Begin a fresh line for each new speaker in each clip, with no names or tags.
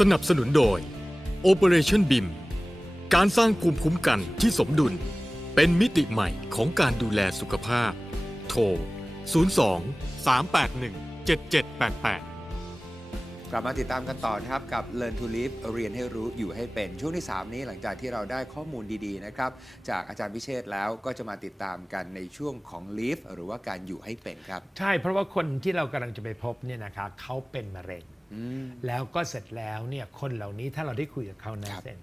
สนับสนุนโดย Operation BIM การสร้างภูมิคุ้มกันที่สมดุล เป็นมิติใหม่ของการดูแลสุขภาพ โทร 02 381 7788
กลับมาติดตามกันต่อนะครับ กับ Learn to Live เรียนให้รู้อยู่ให้เป็น ช่วงที่ 3 นี้หลังจากที่เราได้ข้อมูลดีๆนะครับ จากอาจารย์พิเชษฐ์แล้วก็จะมาติดตามกันในช่วงของ Live หรือว่าการอยู่ให้เป็นครับ
ใช่เพราะว่าคนที่เรากำลังจะไปพบเนี่ยนะคะเขาเป็นมะเร็ง
อืม
แล้วก็เสร็จแล้วเนี่ยคนเหล่านี้ถ้าเราได้คุยกับเขานะครับเซน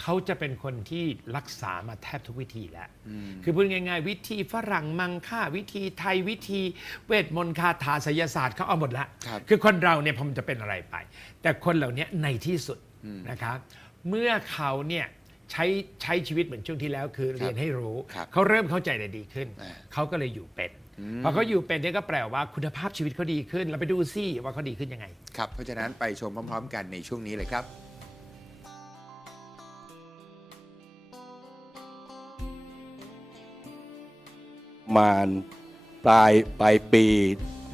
เขาจะเป็นคนที่รักษามาแทบทุกวิธีแล้ว
อืม
คือพูดง่ายๆ วิธีฝรั่งมังค่าวิธีไทยวิธีเวทมนต์คาถาไสยศาสตร์เขาเอาหมดละ
ครับ
คือคนเราเนี่ยพอมันจะเป็นอะไรไป แต่คนเหล่านี้ในที่สุดนะครับ เมื่อเขาเนี่ยใช้ใช้ชีวิตเหมือนช่วงที่แล้ว คือเรียนให้รู้
ครับ
เขาเริ่มเข้าใจได้ดีขึ้น
อ่า
เขาก็เลยอยู่เป็นพอเขาอยู่เป็นเนี่ยก็แปลว่าคุณภาพชีวิตเขาดีขึ้น เราไปดูซิว่าเขาดีขึ้นยังไง
ครับ เพราะฉะนั้นไปชมพร้อม ๆ กันในช่วงนี้เลยครับ
ประมาณปลายปลายปี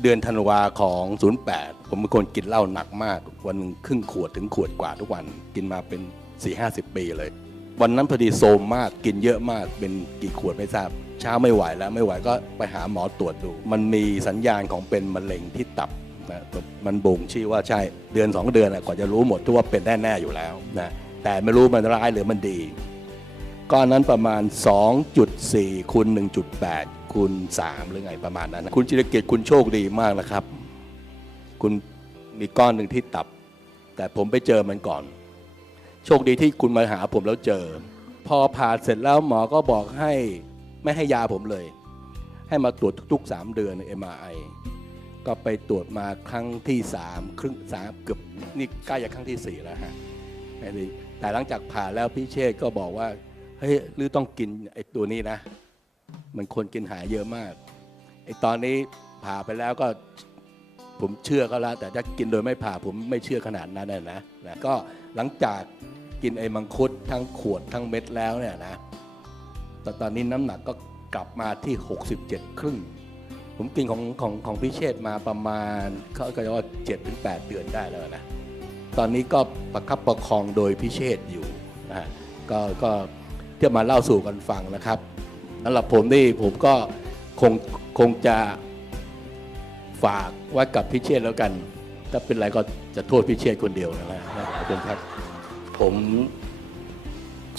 เดือนธันวาของ 08 ผมเป็นคนกินเหล้าหนักมาก วันหนึ่งครึ่งขวดถึงขวดกว่าทุกวัน กินมาเป็น 4-50 ปีเลย วันนั้นพอดีโซมมากกินเยอะมากเป็นกี่ขวดไม่ทราบ เช้าไม่ไหวแล้วไม่ไหวก็ไปหาหมอตรวจดู มันมีสัญญาณของเป็นมะเร็งที่ตับนะมันบ่งชี้ว่าใช่เดือน 2 เดือนน่ะกว่าจะรู้หมดทุกว่าเป็นแน่ๆอยู่แล้วนะแต่ไม่รู้มันร้ายหรือมันดี ก้อนนั้นประมาณ 2.4คูณ1.8คูณ3หรือไงประมาณนั้น คุณจิรเกียรติคุณโชคดีมากนะครับ คุณมีก้อนหนึ่งที่ตับ แต่ผมไปเจอมันก่อน โชคดีที่คุณมาหาผมแล้วเจอ พอผ่าเสร็จแล้วหมอก็บอกให้ไม่ให้ยาผมเลย ให้มาตรวจทุกๆ 3 เดือน MRI ก็ไปตรวจมาครั้งที่3ครึ่งสามเกือบนี่ใกล้จะครั้งทีสี่4 แล้วฮะไม่ได้แต่หลังจากผ่าแล้วพี่เชษก็บอกว่า เฮ้ยหรือต้องกินไอ้ตัวนี้นะ มันคนกินหายเยอะมากไอ้ตอนนี้ผ่าไปแล้วก็ผมเชื่อเขาแล้วแต่ถ้ากินโดยไม่ผ่าผมไม่เชื่อขนาดนั้นนะนะนะก็หลังจากกินไอ้มังคุดทั้งขวดทั้งเม็ดแล้วเนี่ยนะแต่ตอนนี้น้ำหนักก็กลับมาที่ 67 ครึ่ง ผมกินของของของพี่เชษมาประมาณเขาก็จะว่า7ถึง8เดือนได้แล้วนะ ตอนนี้ก็ประคับประคองโดยพิเชษอยู่นะฮะก็ก็ ที่ยวมาเล่าสู่กันฟังนะครับสำหรับผมนี่ผมก็คงคงจะฝากไว้กับพิเชษฐ์แล้วกัน ถ้าเป็นไรก็จะโทษพิเชษฐ์คนเดียวนะฮะขอบคุณครับ
ผม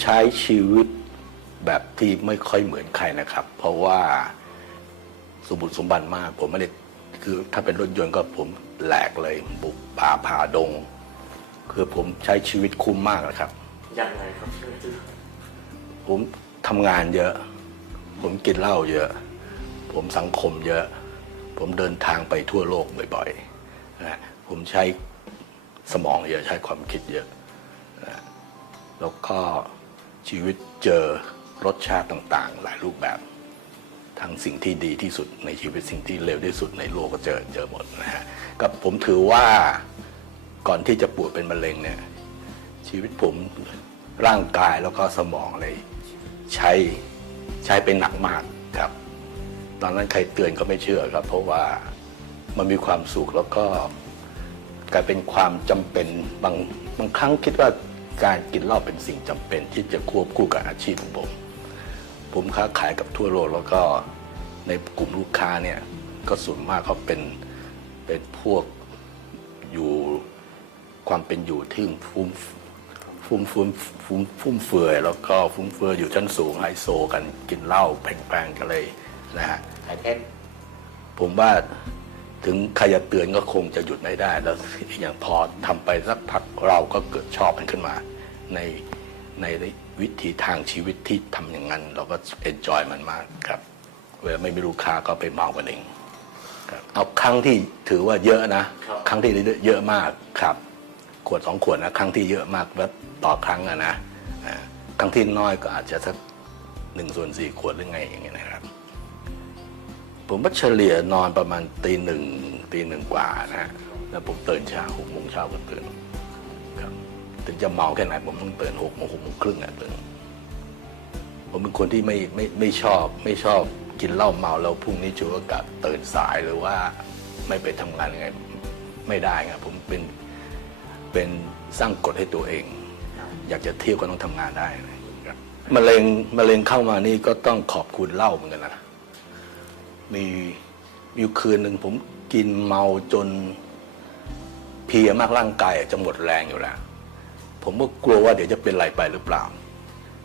ใช้ชีวิตแบบที่ไม่ค่อยเหมือนใครนะครับ เพราะว่าสมบุญสมบันมาก ผมไม่ได้คือถ้าเป็นรถยนต์ก็ผมแหลกเลยบุกป่าผ่าดง คือผมใช้ชีวิตคุ้มมากนะครับ
ยังไงครับ
ผมทำงานเยอะ ผมกินเหล้าเยอะ ผมสังคมเยอะ ผมเดินทางไปทั่วโลกบ่อยๆนะผมใช้สมองเยอะ ใช้ความคิดเยอะนะแล้วก็ชีวิตเจอรสชาติต่างๆ หลายรูปแบบ ทั้งสิ่งที่ดีที่สุดในชีวิตสิ่งที่เลวที่สุดในโลกก็เจอเจอหมดนะฮะกับผมถือว่าก่อนที่จะป่วยเป็นมะเร็งเนี่ยชีวิตผมร่างกายแล้วก็สมองเลย ใช้ใช้เป็นหนักมากครับ ตอนนั้นใครเตือนก็ไม่เชื่อครับ เพราะว่ามันมีความสุขแล้วก็กลายเป็นความจำเป็นบางบางครั้งคิดว่าการกินเหล้าเป็นสิ่งจำเป็น ที่จะควบคู่กับอาชีพของผม ผมค้าขายกับทั่วโลกแล้วก็ในกลุ่มลูกค้าเนี่ยก็ส่วนมากเขาเป็นเป็นพวกอยู่ความเป็นอยู่ที่ฟุ่ม ฟุ่มฟุ่มฟุ่มฟุ่มเฟือยแล้วก็ฟุ่มเฟือยอยู่ชั้นสูงไฮโซกันกินเหล้าแพงๆกันเลยนะฮะผมว่าถึงใครจะเตือนก็คงจะหยุดไม่ได้ แล้วอย่างพอทำไปสักพักเราก็เกิดชอบมันขึ้นมา ในในวิถีทางชีวิตที่ทำอย่างนั้น เราก็เอนจอยมันมากครับ เวลาไม่มีลูกค้าก็ไปเมากันเองครับเอาครั้งที่ถือว่าเยอะนะ ครั้งที่เยอะมากครับ ขวดสองขวดนะครั้งที่เยอะมากแล้วต่อครั้งอะนะครั้งที่น้อยก็อาจจะสักหนึ่งส่วนสี่ขวดหรือไงอย่างเงี้ยนะครับ ผมว่าเฉลี่ยนอนประมาณตีหนึ่งตีหนึ่งกว่านะฮะแล้วผมตื่นเช้าหกโมงเช้าก็ตื่นครับถึงจะเมาแค่ไหนผมต้องตื่นหกโมงหกโมงครึ่งอะตื่นผมเป็นคนที่ไม่ไม่ไม่ชอบไม่ชอบกินเหล้าเมาแล้วพรุ่งนี้ชูอากาศตื่นสายหรือว่าไม่ไปทำงานยังไงไม่ได้ไงผมเป็น เป็นสร้างกฎให้ตัวเอง อยากจะเที่ยวก็ต้องทำงานได้นะครับมะเร็งมะเร็งเข้ามานี่ก็ต้องขอบคุณเหล้าเหมือนกันนะ มีมีอยู่คืนหนึ่งผมกินเมาจนเพลียมากร่างกายจะหมดแรงอยู่แล้ว ผมก็กลัวว่าเดี๋ยวจะเป็นอะไรไปหรือเปล่า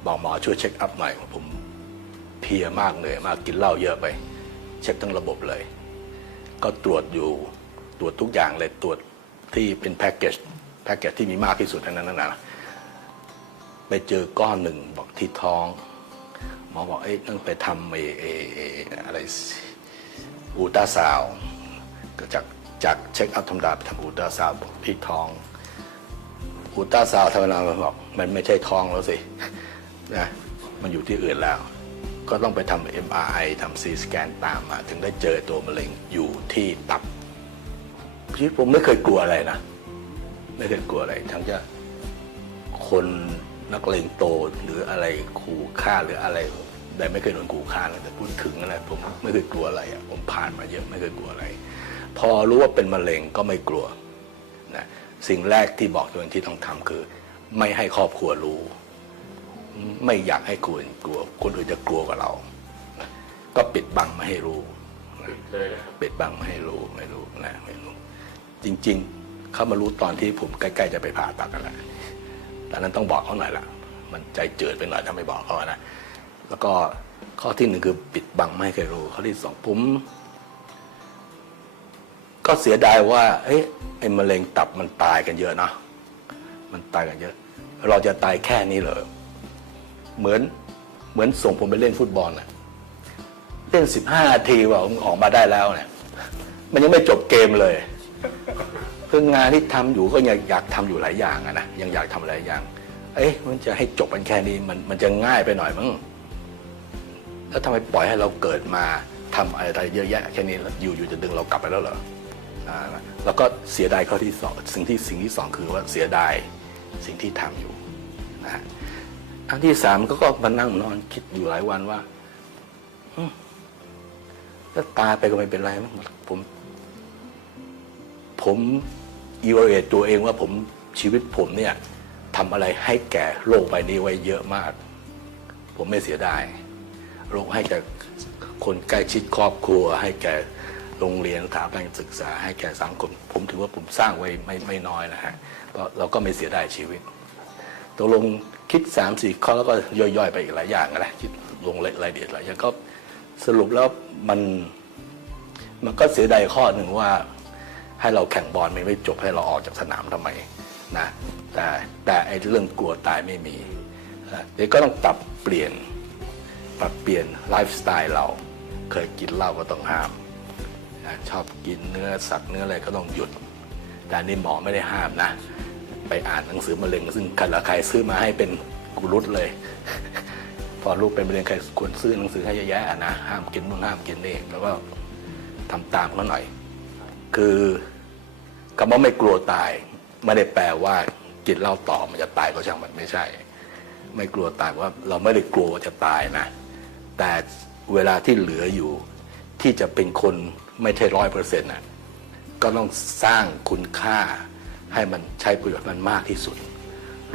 บอกหมอช่วยเช็คอัพหน่อยผมเพลียมากเหนื่อยมากกินเหล้าเยอะไป เช็คทั้งระบบเลย ก็ตรวจอยู่ตรวจทุกอย่างเลยตรวจที่เป็นแพ็กเกจ แพ็กเกจที่มีมากที่สุดทั้งนั้นนะนะไปเจอก้อนหนึ่งบอกที่ท้องหมอบอกเอ้ยต้องไปทำเอเอเออะไรอูตาซาวก็จากจากเช็คอัพธรรมดาไปทำอูตาซาวบอกที่ท้องอูตาซาวธรรมดาเราบอกมันไม่ใช่ท้องแล้วสินะมันอยู่ที่อื่นแล้ว ก็ต้องไปทำ MRI ทำซีสแกนตามมา ถึงได้เจอตัวมะเร็งอยู่ที่ตับชีวิตผมไม่เคยกลัวอะไรนะ ไม่เคยกลัวอะไร ทั้งจะคนนักเลงโตหรืออะไรขู่ฆ่าหรืออะไรแต่ไม่เคยโดนขู่ฆ่านะแต่พูดถึงอะไรผมไม่เคยกลัวอะไรอะผมผ่านมาเยอะไม่เคยกลัวอะไร พอรู้ว่าเป็นมะเร็งก็ไม่กลัวนะสิ่งแรกที่บอกตัวเองที่ต้องทำคือ ไม่ให้ครอบครัวรู้ ไม่อยากให้คนอื่นกลัว คนอื่นจะกลัวกับเรานะก็ปิดบังไม่ให้รู้ปิดบังไม่ให้รู้ไม่รู้นะไม่รู้ จริง ๆ เขามารู้ตอนที่ผมใกล้ๆจะไปผ่าตัดกันแล้วตอนนั้นต้องบอกเขาหน่อยละมันใจเจิดไปหน่อยถ้าไม่บอกเขานะ แล้วก็ข้อที่หนึ่งคือปิดบังไม่ให้ใครรู้ ข้อที่สองผมก็เสียดายว่าเอ้ยไอ้มะเร็งตับมันตายกันเยอะนะ มันตายกันเยอะ เราจะตายแค่นี้เหรอ เหมือนเหมือนส่งผมไปเล่นฟุตบอลน่ะเล่นสิบห้านาทีว่าผมออกมาได้แล้วเนี่ย มันยังไม่จบเกมเลย คืองานที่ทำอยู่ก็ยังอยากทำอยู่หลายอย่างอะนะยังอยากทำหลายอย่าง เอ๊ะมันจะให้จบมันแค่นี้มันมันจะง่ายไปหน่อยมั้งแล้วทำไมปล่อยให้เราเกิดมาทำอะไรเยอะแยะแค่นี้อยู่อยู่จะดึงเรากลับไปแล้วเหรออ่าแล้วก็เสียดายข้อที่สองสิ่งที่สิ่งที่สองคือว่าเสียดายสิ่งที่ทำอยู่นะอันที่สามก็ก็มานั่งนอนคิดอยู่หลายวันว่าถ้าตายไปก็ไม่เป็นไรมั้งผมผม อีเวเอตตัวเองว่าผมชีวิตผมเนี่ยทำอะไรให้แก่โลกใบนี้ไว้เยอะมาก ผมไม่เสียดายโลกให้แก่คนใกล้ชิดครอบครัว ให้แก่โรงเรียนสถาบันศึกษา ให้แก่สังคม ผมถือว่าผมสร้างไว้ไม่ไม่น้อยนะฮะเพราะเราก็ไม่เสียดายชีวิตตกลงคิดสามสี่ข้อแล้วก็ย่อยๆ ไปอีกหลายอย่างนะคิดลงรายละเอียดหลายอย่างก็สรุปแล้วมันมันก็เสียดายข้อหนึ่งว่า ให้เราแข่งบอลมันไม่จบให้เราออกจากสนามทำไมนะแต่แต่ไอ้เรื่องกลัวตายไม่มีเดี๋ยวก็ต้องปรับเปลี่ยนปรับเปลี่ยนไลฟ์สไตล์เราเคยกินเหล้าก็ต้องห้ามนะชอบกินเนื้อสัตว์เนื้ออะไรก็ต้องหยุด แต่นี่หมอไม่ได้ห้ามนะ ไปอ่านหนังสือมะเร็ง ซึ่งใครละใครซื้อมาให้เป็นกุรุตเลย พอลูกเป็นมะเร็งใครควรซื้อหนังสือให้เยอะแยะนะห้ามกินนู่นห้ามกินนี่แล้วก็ทำตามเขาหน่อย คือ คำว่าไม่กลัวตายไม่ได้แปลว่ากินเหล้าต่อมันจะตายก็ช่างมันไม่ใช่ ไม่กลัวตายว่าเราไม่ได้กลัวว่าจะตายนะ แต่เวลาที่เหลืออยู่ที่จะเป็นคนไม่ใช่ร้อยเปอร์เซ็นต์นะก็ต้องสร้างคุณค่าให้มันใช้ประโยชน์มันมากที่สุด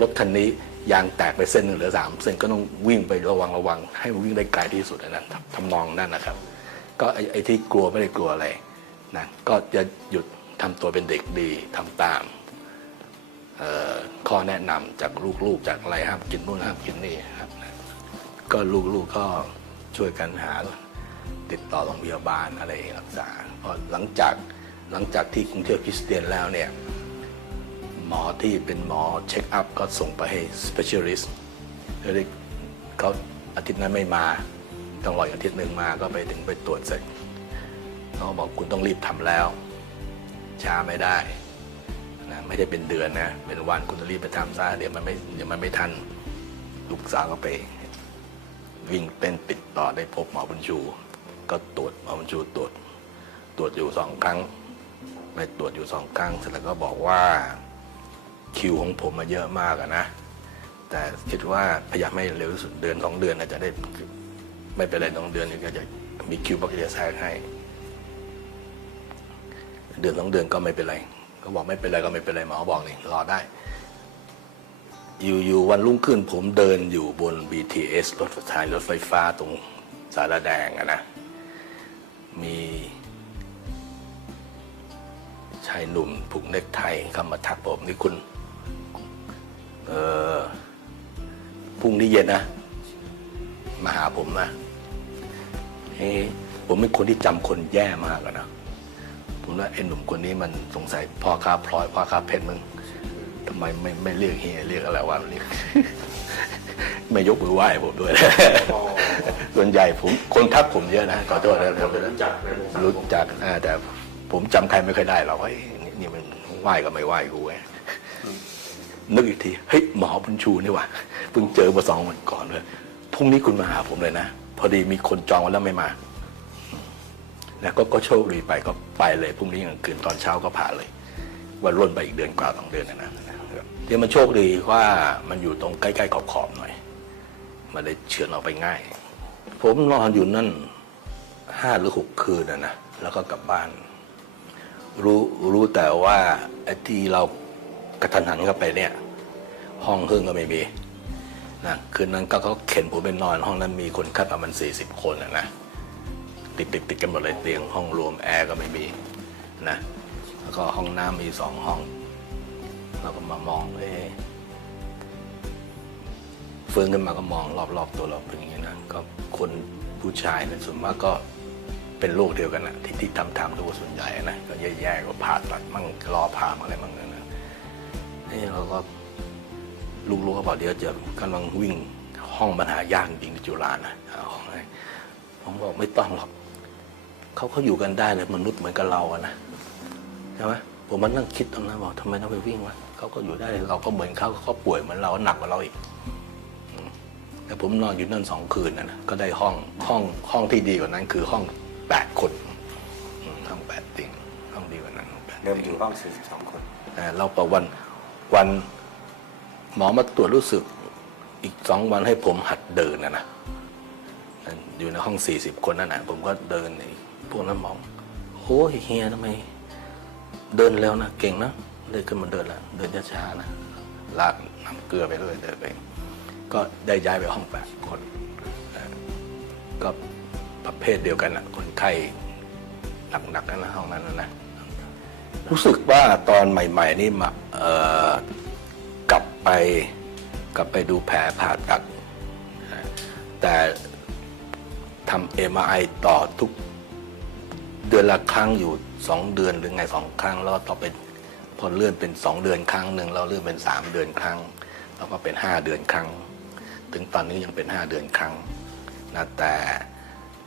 รถคันนี้ยางแตกไปเส้นหนึ่งเหลือสามเส้นก็ต้องวิ่งไประวังระวัง ให้มันวิ่งได้ไกลที่สุดนั้นทำนองนั่นนะครับ ก็ไอ้ที่กลัวไม่ได้กลัวอะไรนะก็จะหยุด ทำตัวเป็นเด็กดีทำตามข้อแนะนำจากลูกๆจากอะไรห้ามกินนู่นห้ามกินนี่ครับ ก็ลูกๆก็ช่วยกันหาติดต่อโรงพยาบาลอะไรรักษาเพราะหลังจากหลังจากที่กรุงเทพคริสเตียนแล้วเนี่ยหมอที่เป็นหมอเช็คอัพก็ส่งไปให้ specialist เขาอาทิตย์นั้นไม่มาต้องรออีกอาทิตย์หนึ่งมาก็ไปถึงไปตรวจเสร็จเขาบอกคุณต้องรีบทำแล้ว ช้าไม่ได้นะไม่ได้เป็นเดือนนะเป็นวันคุณต้องรีบไปทำซะเดี๋ยวมันไม่เดี๋ยวมันไม่ทันลูกสาวก็ไปวิ่งเป็นติดต่อได้พบหมอบุญชู ก็ตรวจหมอบุญชูตรวจตรวจอยู่สองครั้งไปตรวจอยู่สองครั้งเสร็จแล้วก็บอกว่าคิวของผมมาเยอะมากอะนะ แต่คิดว่าพยายามให้เร็วที่สุดเดือนสองเดือนอาจจะได้ไม่เป็นไรสองเดือนนี้ก็จะมีคิวบอกจะแทรกให้ เดือนสองเดือนก็ไม่เป็นไร ก็บอกไม่เป็นไรก็ไม่เป็นไรหมอบอกนี่รอได้ อยู่อยู่วันรุ่งขึ้นผมเดินอยู่บน BTS รถสถานีรถไฟฟ้าตรงสารแดงอะนะ มีชายหนุ่มผูกเนคไทเข้ามาทักผมนี่คุณ เออพรุ่งนี้เย็นนะ มาหาผมนะเฮ้ผมเป็นคนที่จำคนแย่มากอะนะ ผมว่าไอ้หนุ่มคนนี้มันสงสัยพ่อค้าพลอยพ่อค้าเพชรมึงทำไมไม่ไม่เรียกเฮียเรียกอะไรวะเรียกไม่ยกมือไหว้ผมด้วย ส่วนใหญ่ผมคนทักผมเยอะนะขอโทษนะรู้จักรู้จักอ่าแต่ผมจำใครไม่ค่อยได้หรอกเฮ้ยนี่นี่มันไหว้ก็ไม่ไหว้กูเว้ยนึกอีกทีเฮ้ยหมอบุญชูนี่หว่าเพิ่งเจอมาสองวันก่อนเลยพรุ่งนี้คุณมาหาผมเลยนะ พอดีมีคนจองไว้แล้วไม่มา แล้วก็ก็โชคดีไปก็ไปเลยพรุ่งนี้กลางคืนตอนเช้าก็ผ่าเลย วันร่นไปอีกเดือนกว่าสองเดือนนะนะเดี๋ยวมันโชคดีว่ามันอยู่ตรงใกล้ๆขอบๆหน่อย มันเลยเฉือนออกไปง่าย ผมนอนอยู่นั่นห้าหรือหกคืนนะนะแล้วก็กลับบ้าน รู้รู้แต่ว่าไอ้ที่เรากระทันหันเข้าไปเนี่ย ห้องเครื่องก็ไม่มีนะคืนนั้นก็เขาเข็นผมไปนอนห้องนั้นมีคนไข้ประมาณสี่สิบคนนะนะ ติดติดติดกันหมดเลยเตียงห้องรวมแอร์ก็ไม่มีนะแล้วก็ห้องน้ำมีสองห้อง เราก็มามองเอ๊ฟื้นขึ้นมาก็มองรอบๆตัวเราเป็นอย่างนี้นะก็คนผู้ชายเนี่ยส่วนมากก็เป็นโรคเดียวกันนะที่ที่ทำทำตัวส่วนใหญ่นะก็แย่ๆก็ผ่าตัดมั่งรอผ่ามอะไรมั่งนะนี่เราก็ลูกๆก็บอกเดี๋ยวจะกำลังวิ่งห้องปัญหายากจริงจุฬานะห้องผมบอกไม่ต้องหรอก เขาเขาอยู่กันได้เลยมนุษย์เหมือนกับเราอะนะใช่ไหมผมมันนั่งคิดตรงนั้นบอกทำไมต้องไปวิ่งวะเขาก็อยู่ได้เราก็เหมือนเขาเขาป่วยเหมือนเราหนักกว่าเราอีกอืมแต่ผมนอนอยู่นั่นสองคืนนะนะก็ได้ห้องห้องห้องที่ดีกว่านั้น คือห้องแปดคนอืมห้องแปดเติงห้องดีกว่านั้นห้องแปด
เดิมอ
เตีย
ยู่
ง
ห้อง42คน
อ่าเราประวันวันหมอมาตรวจรู้สึกอีกสองวันให้ผมหัดเดินนะนะอยู่ในห้องสี่สิบคนนั่นนะผมก็เดินนี่ พวกนั้นมองโอ้ยเฮียทำไม เดินเร็วนะเก่งนะเดินขึ้นมาเดินแล้วเดินช้าๆนะลาดน้ำเกลือไปเรื่อยเดินไปก็ได้ย้ายไปห้องแปดคนก็ประเภทเดียวกันนะคนไข้หนักๆนั่นนะห้องนั้นนะนะรู้สึกว่าตอนใหม่ ๆ นี่มาเอ่อกลับไปกลับไปดูแผลผ่าตัดแต่ทำเอ็มไอต่อทุก เดือนละครั้งอยู่สองเดือนหรือไงสองครั้ง แล้วก็ต่อเป็นพอเลื่อนเป็นสองเดือนครั้งหนึ่งเราเลื่อนเป็นสามเดือนครั้ง แล้วก็เป็นห้าเดือนครั้ง ถึงตอนนี้ยังเป็นห้าเดือนครั้งนะแต่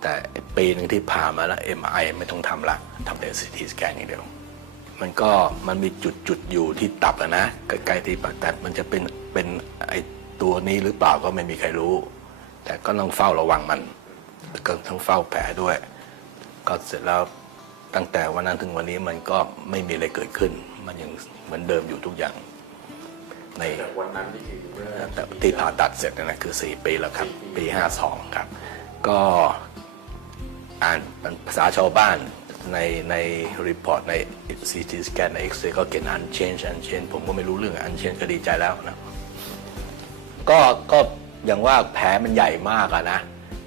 แต่ปีหนึ่งที่ผ่านมาแล้ว MRI ไม่ต้องทำละทำแต่ CT สแกนอย่างเดียวมันก็มันมีจุดจุดอยู่ที่ตับอะนะใกล้ๆที่ปากแต่มันจะเป็นเป็นไอตัวนี้หรือเปล่าก็ไม่มีใครรู้ แต่ก็ต้องเฝ้าระวังมันแล้วก็ต้องเฝ้าแผลด้วย ก็เสร็จแล้วตั้งแต่วันนั้นถึงวันนี้มันก็ไม่มีอะไรเกิดขึ้น มันยังเหมือนเดิมอยู่ทุกอย่าง ในวันนั้นที่ผ่าตัดเสร็จนะคือสี่ปีแล้วครับ ปีห้าสองครับ ก็อ่านภาษาชาวบ้านในในรีพอร์ตใน CT scan ใน X-ray ก็เขียน unchange unchange ผมก็ไม่รู้เรื่อง unchange ก็ดีใจแล้วนะ ก็ก็อย่างว่าแผลมันใหญ่มากอะนะ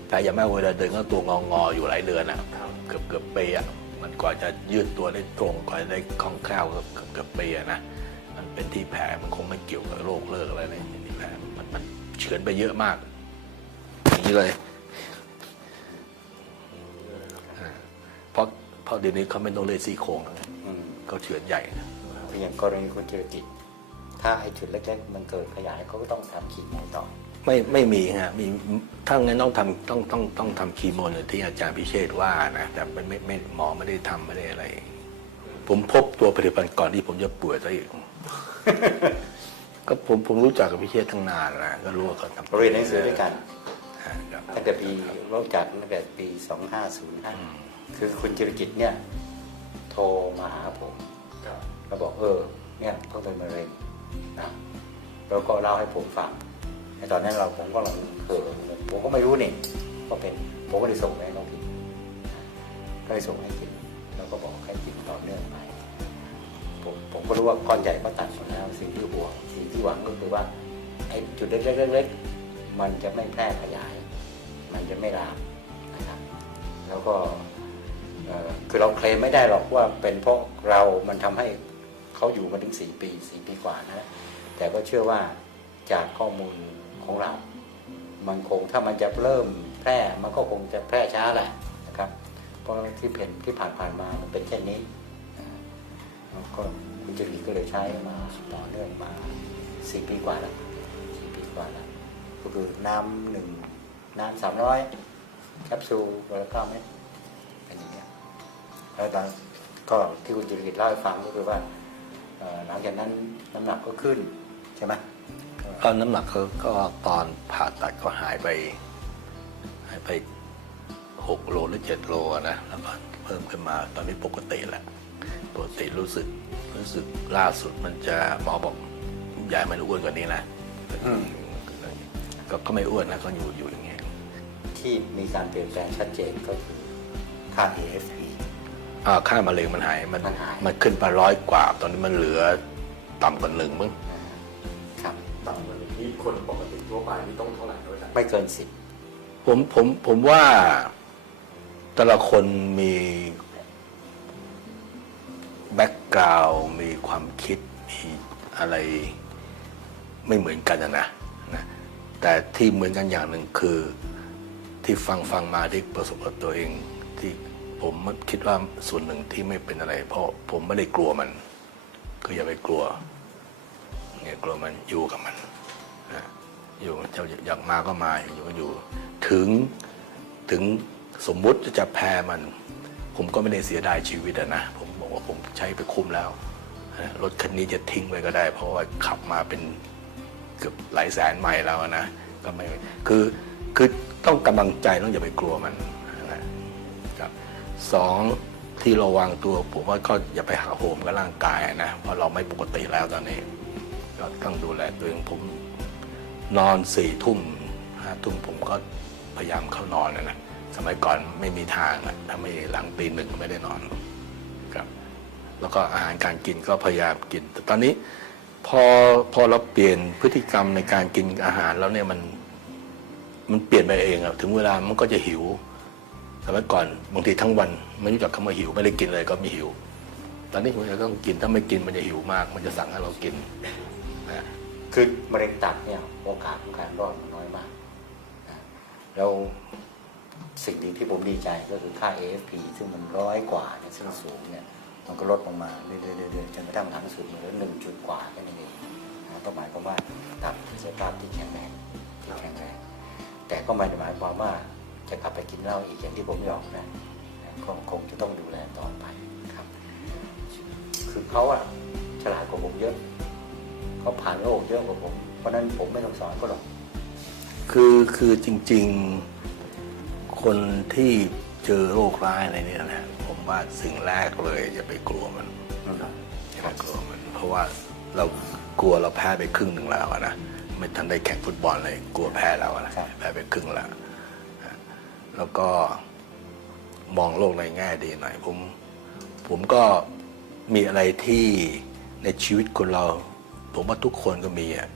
แผลย่างแม่เวลาเดินก็ตัวงองออยู่หลายเดือนอะ เกือบเกือบปีอะมันกว่าจะยืดตัวได้ตรงกว่าจะได้คล่องแคล่วก็เกือบเกือบปีอะนะมันเป็นที่แผลมันคงไม่เกี่ยวกับโรคเลิกอะไรเลยที่แผลมันมันเฉือนไปเยอะมากอย่างนี้เลยเพราะเพราะเดี๋ยวนี้เขาไม่ต้องเลยซี่โครงแล้วเขาเฉือนใหญ่
อย่างกรณีคุณจิรกิจถ้าไอ้จุดเล็กๆมันเกิดขยายเขาก็ต้องทำขีดโมต่อ
ไม่ไม่มีฮะมีถ้างั้นต้องทำต้องต้องต้องทำคีโมอย่างที่อาจารย์พิเชษฐ์ว่านะแต่ไม่ไม่ไม่หมอไม่ได้ทำไม่ได้อะไร ผมพบตัวผลิตภัณฑ์ก่อนที่ผมจะป่วยซะอีกก็ผมผมรู้จักกับพิเชษฐ์ตั้งนานนะก็รู้ว่าเขาทำ
เราเรียนหนังสือด้วยกัน
ฮะครับ
ตั้งแต่ปีรู้จักตั้งแต่ปี 2505 คือคุณจิรกิจเนี่ย โทรมาหาผมแล้วบอกเออ เนี่ยเขาเป็นมะเร็งนะแล้วก็เล่าให้ผมฟังใน ตอนนั้นเราผมก็ลองเออผมก็ไม่รู้นี่ก็เป็นผมก็เลยส่งให้น้องกินก็เลยส่งให้กินแล้วก็บอกให้กินต่อเนื่องไปผมผมก็รู้ว่าก้อนใหญ่ก็ตัดหมดแล้วสิ่งที่ห่วงสิ่งที่หวังก็คือว่าไอ้จุดเล็กๆๆมันจะไม่แพร่ขยาย มันจะไม่ลามนะครับ แล้วก็คือเราเคลมไม่ได้หรอกว่าเป็นเพราะเรามันทำให้เขาอยู่มาถึงสี่ปีสี่ปีกว่านะ แต่ก็เชื่อว่าจากข้อมูล ของเรา มันคงถ้ามันจะเริ่มแพร่มันก็คงจะแพร่ช้าแหละนะครับ เพราะที่เป็นที่ผ่านผ่านๆมามันเป็นเช่นนี้นะแล้วก็คุณจรีก็เลยใช้มาต่อเนื่องมาสี่ปีกว่าแล้วสี่ปีกว่าแล้วก็คือน้ำหนึ่งน้ำสามร้อยแคปซูลวันละเก้าเม็ดเป็นอย่างเงี้ยแล้วตอนก็ที่คุณจริตเล่าให้ฟังก็คือว่าเอ่อหลังจากนั้นน้ำหนักก็ขึ้นใช่ไหม
ก็น้ำหนักเขาก็ตอนผ่าตัดก็หายไป หายไปหกโลหรือเจ็ดโลอะนะ แล้วก็เพิ่มขึ้นมาตอนนี้ปกติแหละปกติรู้สึกรู้สึกล่าสุดมันจะหมอบอกอยายมันอ้วนกว่านี้นะก็ก็ไม่อ้วนนะก็อยู่อยู่อย่างเงี้ย
ที่มีการเปลี่ยนแปลงชัดเจนก็คือค่า AFP
อ่าค่ามะเร็งมันหายมัน
มันหาย
มันขึ้นไปร้อยกว่า ตอนนี้มันเหลือต่ำกว่าหนึ่งมั้ง
ครับ
ต่ำกว่านี้คนปกติทั่วไปนี่ต้องเท่าไหร่ด้วยกัน
ไม่เกินสิบ
ผมผมผมว่าแต่ละคนมีแบ็กกราวมีความคิด มีอะไรไม่เหมือนกันนะนะนะ แต่ที่เหมือนกันอย่างหนึ่งคือที่ฟังฟังมาที่ประสบกับตัวเอง ที่ผมคิดว่าส่วนหนึ่งที่ไม่เป็นอะไร เพราะผมไม่ได้กลัวมัน คืออย่าไปกลัว เนี่ยกลัวมันอยู่กับมันนะอยู่จะอยากมาก็มาอยู่ก็อยู่ ถึงถึงสมมุติจะแพ้มัน ผมก็ไม่ได้เสียดายชีวิตอะนะ ผมบอกว่าผมใช้ไปคุ้มแล้วรถคันนี้จะทิ้งไปก็ได้ เพราะว่าขับมาเป็นเกือบหลายแสนไมล์แล้วนะก็ไม่คือคือต้องกำลังใจต้องอย่าไปกลัวมันนะครับสองที่ระวังตัวผมว่าก็อย่าไปหาโหมกับร่างกายนะเพราะเราไม่ปกติแล้วตอนนี้ ก็ต้องดูแลตัวเองผมนอนสี่ทุ่มห้าทุ่มผมก็พยายามเข้านอนนะนะสมัยก่อนไม่มีทางอะถ้าไม่หลังตีหนึ่งไม่ได้นอนครับ แล้วก็อาหารการกินก็พยายามกิน แต่ตอนนี้พอพอเราเปลี่ยนพฤติกรรมในการกินอาหารแล้วเนี่ยมันมันเปลี่ยนไปเองอะถึงเวลามันก็จะหิวสมัยก่อนบางทีทั้งวันไม่รู้จักคำว่าหิวไม่ได้กินเลยก็มีหิว ตอนนี้มันจะต้องกินถ้าไม่กินมันจะหิวมาก มันจะสั่งให้เรากิน
คือมะเร็งตับเนี่ยโอกาสของการรอดมันน้อยมากนะแล้วสิ่งหนึ่งที่ผมดีใจก็คือค่า AFP ซึ่งมันร้อยกว่าเนี่ยซึ่งสูงเนี่ยมันก็ลดลงมาเรื่อยๆจนกระทั่งหลังสุดเหลือหนึ่งจุดกว่าแค่นั้นเองนะก็หมายความว่าตับมีสภาพที่แข็งแรงที่แข็งแรงแต่ก็ไม่ได้หมายความว่าจะกลับไปกินเหล้าอีกอย่างที่ผมไม่บอกนะนะก็คงจะต้องดูแลต่อไปครับ คือเขาอะฉลาดกว่าผมเยอะ เขาผ่านโลกเยอะกว่าผม เพราะฉะนั้นผมไม่ต้องสอนเขาหรอก
คือคือจริง ๆ คนที่เจอโรคร้ายอะไรเนี่ยนะผมว่าสิ่งแรกเลยอย่าไปกลัวมันอย่าไปกลัวมัน เพราะว่าเรากลัวเราแพ้ไปครึ่งหนึ่งแล้วอะนะไม่ทันได้แข่งฟุตบอลเลยกลัวแพ้แล้วอะนะครับแพ้ไปครึ่งแล้วนะแล้วก็มองโลกในแง่ดีหน่อยผมผมก็มีอะไรที่ในชีวิตคนเรา ผมว่าทุกคนก็มีอะ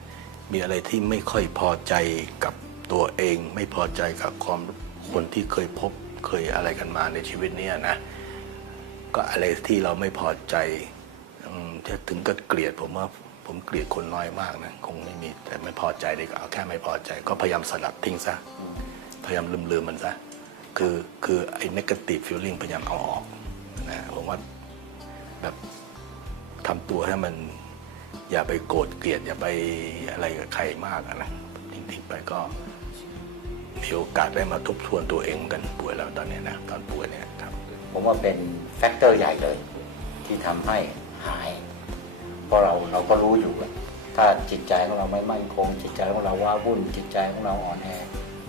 มีอะไรที่ไม่ค่อยพอใจกับตัวเอง ไม่พอใจกับความคนที่เคยพบเคยอะไรกันมาในชีวิตเนี้ยนะ ก็อะไรที่เราไม่พอใจถ้าถึงก็เกลียดผมว่าผมเกลียดคนน้อยมากนะคงไม่มีแต่ไม่พอใจดีกว่าเอาแค่ไม่พอใจ ก็พยายามสลัดทิ้งซะพยายามลืมลืมๆมันซะคือคือไอ้ negative feeling พยายามเอาออกนะผมว่าแบบทำตัวให้มัน อย่าไปโกรธเกลียดอย่าไปอะไรกับใครมากอะนะทิ้งๆไปก็มีโอกาสได้มาทบทวนตัวเองกันป่วยแล้วตอนนี้นะตอนป่วยเนี่ยครับ
ผมว่าเป็นแฟกเตอร์ใหญ่เลย ที่ทำให้หาย เพราะเราเราก็รู้อยู่ว่าถ้าจิตใจของเราไม่มั่นคง จิตใจของเราว้าวุ่น จิตใจของเราอ่อนแอ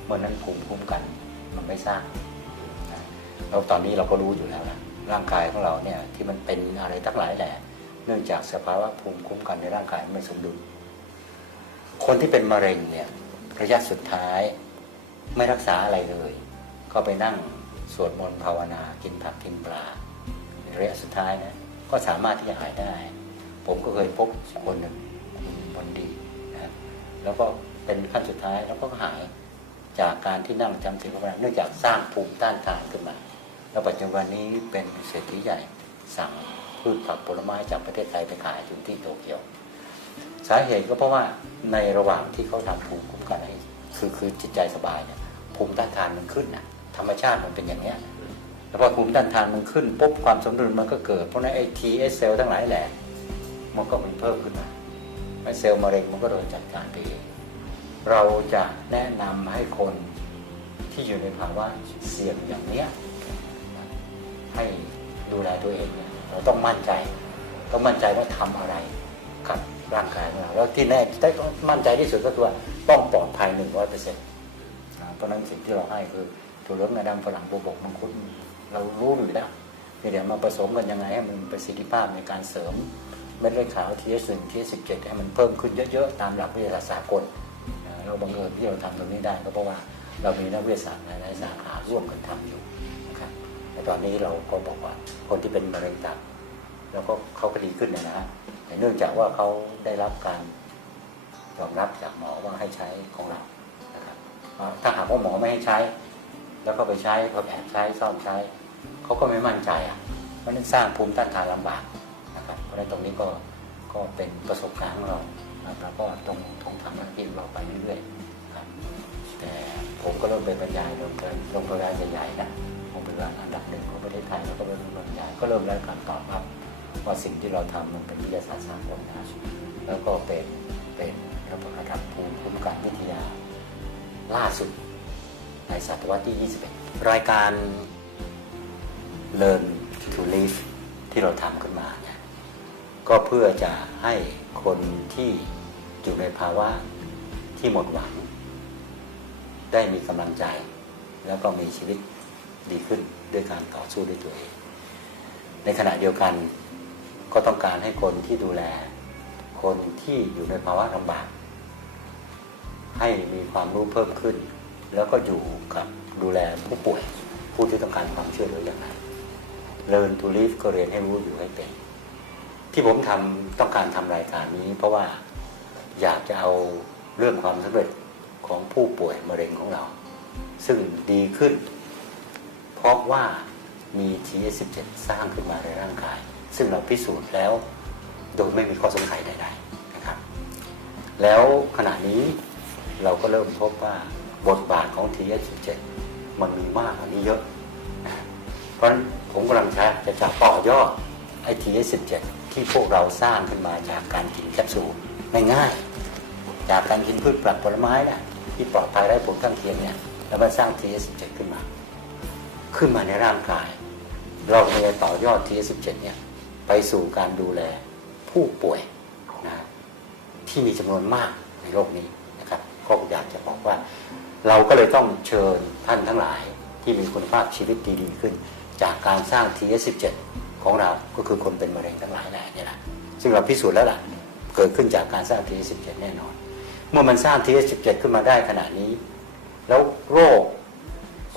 เมื่อนั้นภูมิคุ้มกัน มันไม่สร้างนะแล้วตอนนี้เราก็รู้อยู่แล้วนะร่างกายของเราเนี่ยที่มันเป็นอะไรทั้งหลายแหละ เนื่องจากสภาวะภูมิคุ้มกันในร่างกายไม่สมดุล คนที่เป็นมะเร็งเนี่ยระยะสุดท้ายไม่รักษาอะไรเลย ก็ไปนั่งสวดมนต์ภาวนากินผักกินปลาระยะสุดท้ายนะก็สามารถที่จะหายได้ ผมก็เคยพบคนหนึ่งคุณบนดีนะแล้วก็เป็นขั้นสุดท้ายแล้วก็หายจากการที่นั่งจำศีลภาวนาเนื่องจากสร้างภูมิต้านทานขึ้นมา แล้วปัจจุบันนี้เป็นเศรษฐีใหญ่สั่ง พืชผักผลไม้จากประเทศไทยไปขายถึงที่โตเกียว สาเหตุก็เพราะว่าในระหว่างที่เขาทำภูมิคุ้มกันให้คือคือจิตใจสบายเนี่ยภูมิต้านทานมันขึ้นนะธรรมชาติมันเป็นอย่างเนี้ยแล้วพอภูมิต้านทานมันขึ้นปุ๊บความสมดุลมันก็เกิดเพราะนั้นไอ้ทีเอสเซลทั้งหลายแหละมันก็มันเพิ่มขึ้นมาไอเซลล์มะเร็งมันก็โดนจัดการไปเองเราจะแนะนำให้คนที่อยู่ในภาวะเสี่ยงอย่างเนี้ยให้ดูแลตัวเองเนี่ย เราต้องมั่นใจ ต้องมั่นใจว่าทำอะไรกับร่างกายของเราแล้วที่แน่ได้ต้องมั่นใจที่สุดก็คือว่าต้องปลอดภัยหนึ่งร้อยเปอร์เซ็นต์เพราะนั้นสิ่งที่เราให้คือถั่วเหลืองงาดำฝรั่งโบวบกมังคุดเรารู้อยู่แล้วเดี๋ยวมาผสมกันยังไงให้มันประสิทธิภาพในการเสริมเม็ดเลือดขาว TS1 TS17 ให้มันเพิ่มขึ้นเยอะๆ ตามหลักวิทยาศาสตร์สากลเราบังเอิญที่เราทำตรงนี้ได้ก็เพราะว่าเรามีนักวิทยาศาสตร์หลายๆสาขาร่วมกันทำอยู่นะครับ แต่ตอนนี้เราก็บอกว่าคนที่เป็นมะเร็งตับแล้วก็เขาก็ดีขึ้นเนยนะฮะแต่เนื่องจากว่าเขาได้รับการยอมรับจากหมอว่าให้ใช้ของเรานะครับถ้าหากว่าหมอไม่ให้ใช้ แล้วก็ไปใช้ก็แอบใช้ซ่อมใช้เขาก็ไม่มั่นใจอะเพราะนั้นสร้างภูมิต้านทานลำบากนะครับเพราะฉะนั้นตรงนี้ก็ก็เป็นประสบการณ์ของเราแล้วก็ต้องต้องทำหน้าที่เราไปเรื่อยๆครับแต่ผมก็เริ่มเป็นบรรยายโรงพยาบาลโรงพยาบาลใหญ่ๆนะ รงาบาลอันดับหนึ่งของประเทศไทยแล้วก็เป็นโรงพยาบาลใหญ่ก็เริ่มได้การตอบรับว่าสิ่งที่เราทำมันเป็นวิทยาศาสตร์สากลนะแล้วก็เป็นเป็นระบบระดับภูมิคุ้มกันวิทยา ล่าสุดในศตวรรษที่ 21 รายการ Learn to Live ที่เราทำขึ้นมาเนี่ยก็เพื่อจะให้คนที่อยู่ในภาวะที่หมดหวัง ได้มีกำลังใจแล้วก็มีชีวิต ดีขึ้นด้วยการต่อสู้ด้วยตัวเอง ในขณะเดียวกันก็ต้องการให้คนที่ดูแล คนที่อยู่ในภาวะลำบาก ให้มีความรู้เพิ่มขึ้น แล้วก็อยู่กับดูแลผู้ป่วย ผู้ที่ต้องการความช่วยเหลืออย่างไรเรียนทูลิฟก็เรียนให้รู้อยู่ให้เป็น ที่ผมทำต้องการทำรายการนี้ เพราะว่าอยากจะเอาเรื่องความสำเร็จของผู้ป่วยมะเร็งของเรา ซึ่งดีขึ้น เพราะว่ามี TS17 สร้างขึ้นมาในร่างกาย ซึ่งเราพิสูจน์แล้วโดยไม่มีข้อสงสัยใดๆนะครับ แล้วขณะนี้เราก็เริ่มพบว่าบทบาทของ TS17 มันมีมากกว่านี้เยอะนะเพราะฉะนั้นผมกำลังจะจะจะต่อยอดไอ้ TS17 ที่พวกเราสร้างขึ้นมาจากการกินแคปซูลง่ายๆจากการกินพืชผักผลไม้นะที่ปลอดภัยไร้ผลข้างเคียงเนี่ยแล้วมันสร้าง TS17 ขึ้นมา ขึ้นมาในร่างกาย เราจะต่อยอด TS17 เนี่ยไปสู่การดูแลผู้ป่วยนะที่มีจำนวนมากในโลกนี้นะครับ ก็อยากจะบอกว่า เราก็เลยต้องเชิญท่านทั้งหลายที่มีคุณภาพชีวิตดีๆขึ้น จากการสร้าง TS17 ของเราก็คือคนเป็นมะเร็งทั้งหลายแหล่นี่แหละซึ่งเราพิสูจน์แล้วล่ะเกิดขึ้นจากการสร้าง TS17 แน่นอน เมื่อมันสร้าง TS17 ขึ้นมาได้ขนาดนี้ แล้วโรค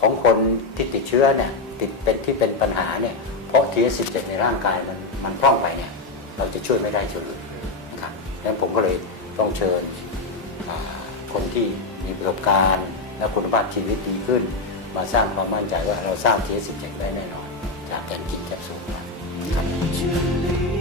ของคนที่ติดเชื้อเนี่ยติดเป็นที่เป็นปัญหาเนี่ยเพราะ TS17 ในร่างกายมันมันพร่องไปเนี่ยเราจะช่วยไม่ได้เฉยนะครับดังนั้นผมก็เลยต้องเชิญคนที่มีประสบการณ์ และคุณภาพชีวิตดีขึ้น มาสร้างความมั่นใจว่าเราสร้าง TS17 ได้แน่นอน จากการกินแคปซูลครับ